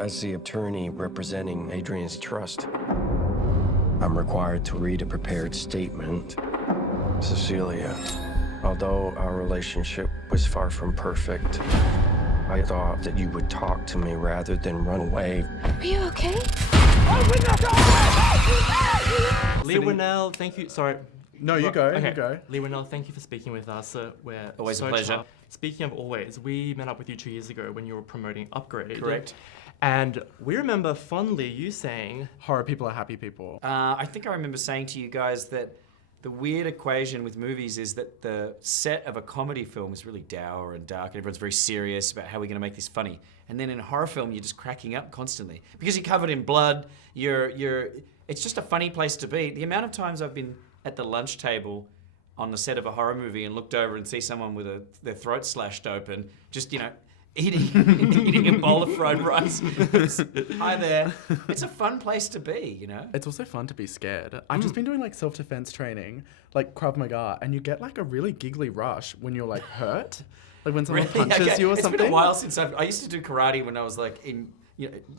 As the attorney representing Adrian's trust, I'm required to read a prepared statement. Cecilia, although our relationship was far from perfect, I thought that you would talk to me rather than run away. Are you okay? Leigh Whannell, thank you. Sorry. No, you go. Okay. You go. Leigh Whannell, thank you for speaking with us. We're Always so a pleasure. chuffed. Speaking of always, we met up with you 2 years ago when you were promoting Upgrade. Correct. And we remember fondly you saying... Horror people are happy people. I think I remember saying to you guys that the weird equation with movies is that the set of a comedy film is really dour and dark, and everyone's very serious about how we're going to make this funny. And then in a horror film, you're just cracking up constantly because you're covered in blood. It's just a funny place to be. The amount of times I've been at the lunch table on the set of a horror movie and looked over and see someone with their throat slashed open, just eating a bowl of fried rice. Hi there. It's a fun place to be, It's also fun to be scared. I've just been doing like self-defense training, like Krav Maga, and you get like a really giggly rush when you're like hurt. Like when someone punches you or something. It's been a while since I used to do karate when I was like in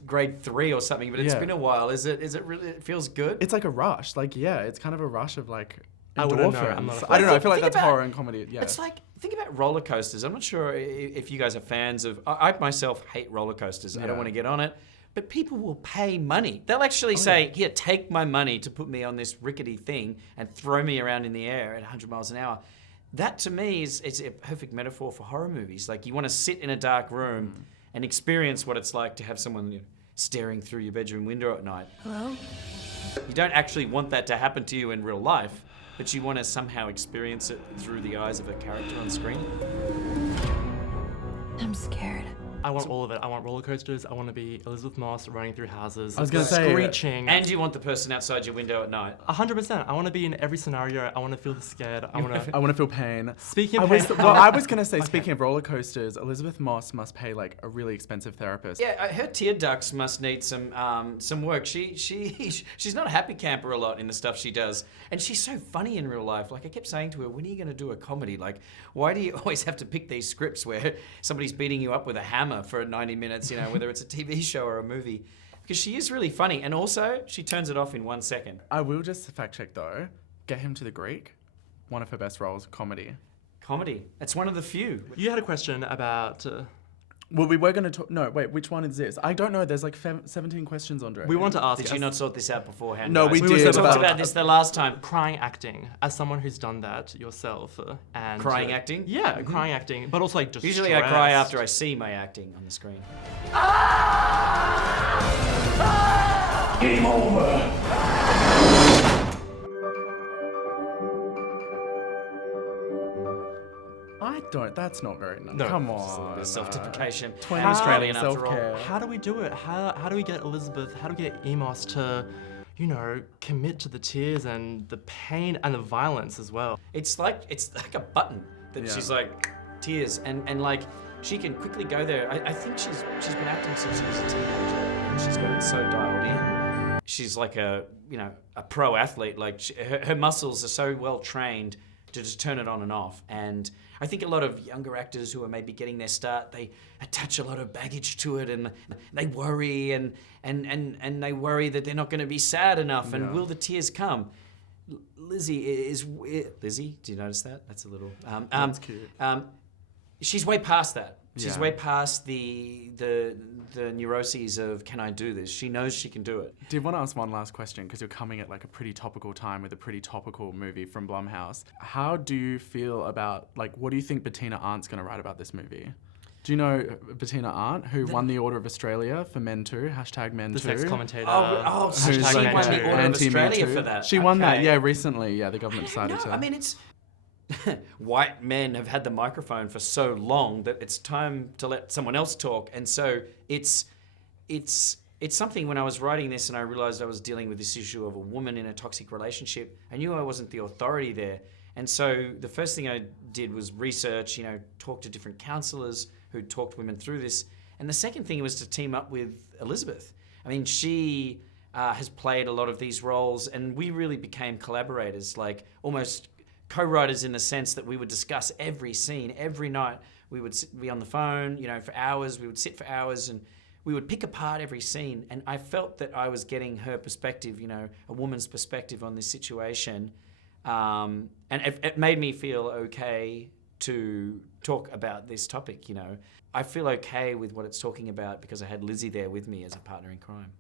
grade 3 or something, but it's been a while. Is it really, it feels good? It's like a rush. Like, yeah, it's kind of a rush of like I wouldn't know. endorphins. I'm not a I don't know. I feel like Think that's about- horror and comedy. Yeah. It's like, think about roller coasters. I'm not sure if you guys are fans of... I myself hate roller coasters. I don't want to get on it. But people will pay money. They'll actually say, here, take my money to put me on this rickety thing and throw me around in the air at 100 miles an hour. That, to me, is a perfect metaphor for horror movies. Like, you want to sit in a dark room and experience what it's like to have someone staring through your bedroom window at night. Hello? You don't actually want that to happen to you in real life, but you want to somehow experience it through the eyes of a character on screen. I'm scared. I want all of it. I want roller coasters. I want to be Elisabeth Moss running through houses. I was gonna say, screeching. And you want the person outside your window at night. 100%. I want to be in every scenario. I want to feel scared. I want to... I want to feel pain. Speaking of pain... I was going to say, speaking of roller coasters, Elisabeth Moss must pay like a really expensive therapist. Yeah, her tear ducts must need some work. She's not a happy camper a lot in the stuff she does, and she's so funny in real life. Like I kept saying to her, when are you going to do a comedy? Like, why do you always have to pick these scripts where somebody's beating you up with a hammer for 90 minutes? Whether it's a TV show or a movie, because she is really funny, and also she turns it off in 1 second. I will just fact check though. Get Him to the Greek. One of her best roles, comedy. Comedy. It's one of the few. You had a question about... Well, we were going to talk... No, wait, which one is this? I don't know. There's like 17 questions, Andre. we want to ask... Did you not sort this out beforehand? No, guys? we did. talked about this the last time. Crying acting, as someone who's done that yourself, and Crying acting? Yeah, crying acting, but also like just Usually I cry after I see my acting on the screen. Game over. I don't. That's not very nice. No. Come Just a little on. bit of self-deprecation. Twin I'm Australian after all. self-care. How do we do it? How do we get Elisabeth? How do we get Emos to, commit to the tears and the pain and the violence as well? It's like a button that she's like tears and like she can quickly go there. I think she's been acting since she was a teenager and she's got it so dialed in. She's like a pro athlete. Like her muscles are so well trained to just turn it on and off. And I think a lot of younger actors who are maybe getting their start, they attach a lot of baggage to it and they worry and they worry that they're not going to be sad enough and will the tears come? Lizzie, do you notice that? That's a little... That's cute. She's way past that. She's Yeah. way past the neuroses of, can I do this? She knows she can do it. Do you want to ask one last question? Because you're coming at like a pretty topical time with a pretty topical movie from Blumhouse. How do you feel about, like, what do you think Bettina Arndt's going to write about this movie? Do you know Bettina Arndt, who won the Order of Australia for Men Too, #Men The Too? sex commentator. So she Who's won like, the Order of anti-Me Australia Too. for that. She won that, Okay. yeah, recently. Yeah, the government decided to. I mean, it's... White men have had the microphone for so long that it's time to let someone else talk. And so it's something when I was writing this and I realized I was dealing with this issue of a woman in a toxic relationship, I knew I wasn't the authority there. And so the first thing I did was research, talk to different counselors who talked women through this. And the second thing was to team up with Elisabeth. I mean, she has played a lot of these roles and we really became collaborators, like almost co-writers in the sense that we would discuss every scene, every night. We would be on the phone, for hours. We would sit for hours and we would pick apart every scene, and I felt that I was getting her perspective, you know, a woman's perspective on this situation, and it made me feel okay to talk about this topic. You know, I feel okay with what it's talking about because I had Lizzie there with me as a partner in crime.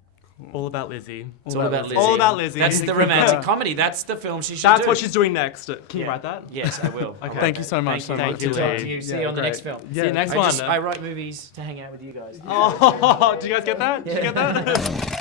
All about Lizzie. It's all about Lizzie. All about Lizzie. That's the romantic comedy. That's the film she should That's do. what she's doing next. Can you write that? Yes, I will. Okay. Thank you so much. Thank you. Thank Good to you, talk to Leigh. you. See you on the next film. See you next I one. I write movies to hang out with you guys. Oh, do you guys get that? Did you get that?